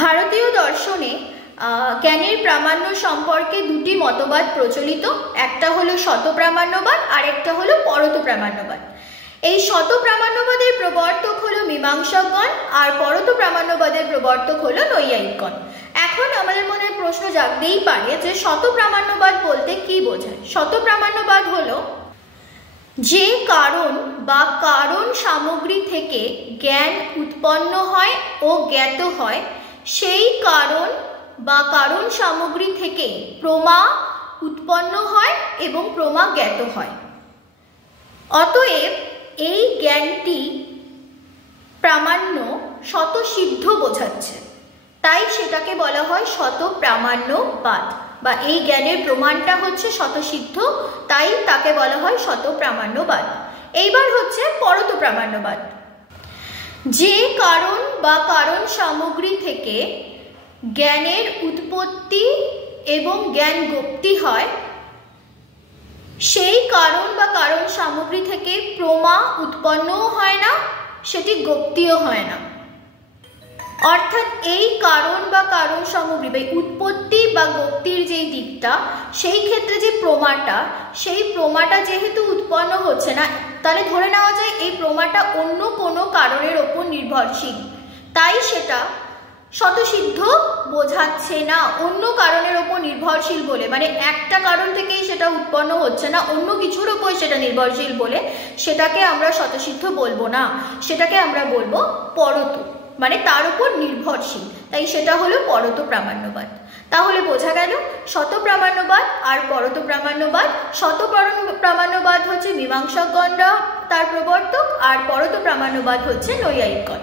ভারতীয় দর্শনে জ্ঞানের প্রামাণ্য সম্পর্কে দুটি মতবাদ প্রচলিত। একটা হলো শতপ্রামাণ্যবাদ আর একটা হলো পরতপ্রামাণ্যবাদ। এই শতপ্রামাণ্যবাদের প্রবর্তক হলো মীমাংসকগণ আর পরতপ্রামাণ্যবাদের প্রবর্তক হলো নৈয়ায়িকগণ। এখন আমাদের মনে প্রশ্ন জাগতেই পারে যে শতপ্রামাণ্যবাদ বলতে কি বোঝায়। শতপ্রামাণ্যবাদ হলো যে কারণ বা কারণ সামগ্রী থেকে জ্ঞান উৎপন্ন হয় ও জ্ঞাত হয়, সেই কারণ বা কারণ সামগ্রী থেকে প্রমা উৎপন্ন হয় এবং প্রমা জ্ঞাত হয়। অতএব এই জ্ঞানটি প্রামাণ্য শতসিদ্ধ বোঝাচ্ছে, তাই সেটাকে বলা হয় শতপ্রামাণ্যবাদ, বা এই জ্ঞানের প্রমাণটা হচ্ছে শতসিদ্ধ, তাই তাকে বলা হয় শতপ্রামাণ্যবাদ। এইবার হচ্ছে পরতপ্রামাণ্যবাদ। যে কারণ বা কারণ সামগ্রী থেকে জ্ঞানের উৎপত্তি এবং জ্ঞান গোপ্তি হয়, সেই কারণ বা কারণ সামগ্রী থেকে প্রমা উৎপন্নও হয় না, সেটি গোপ্তিও হয় না। অর্থাৎ এই কারণ বা কারণ সামগ্রী বা উৎপত্তি বা গোপ্তির যে দিকটা, সেই ক্ষেত্রে যে প্রমাটা, সেই প্রমাটা যেহেতু উৎপন্ন হচ্ছে না, তাহলে ধরে নেওয়া যায় এই প্রমাটা অন্য কোনো কারণের ওপর নির্ভরশীল, তাই সেটা শতসিদ্ধ বোঝাচ্ছে না। অন্য কারণের ওপর নির্ভরশীল বলে, মানে একটা কারণ থেকেই সেটা উৎপন্ন হচ্ছে না, অন্য কিছুর ওপর সেটা নির্ভরশীল বলে সেটাকে আমরা শতসিদ্ধ বলবো না, সেটাকে আমরা বলবো পরত, মানে তার উপর নির্ভরশীল, তাই সেটা হলো পরতপ্রামাণ্যবাদ। তাহলে বোঝা গেল শতপ্রামাণ্যবাদ আর পরতপ্রামাণ্যবাদ। শতপ্রামাণ্যবাদ হচ্ছে মীমাংসকগণরা তার প্রবর্তক, আর পরতপ্রামাণ্যবাদ হচ্ছে নৈয়ায়িকগণ।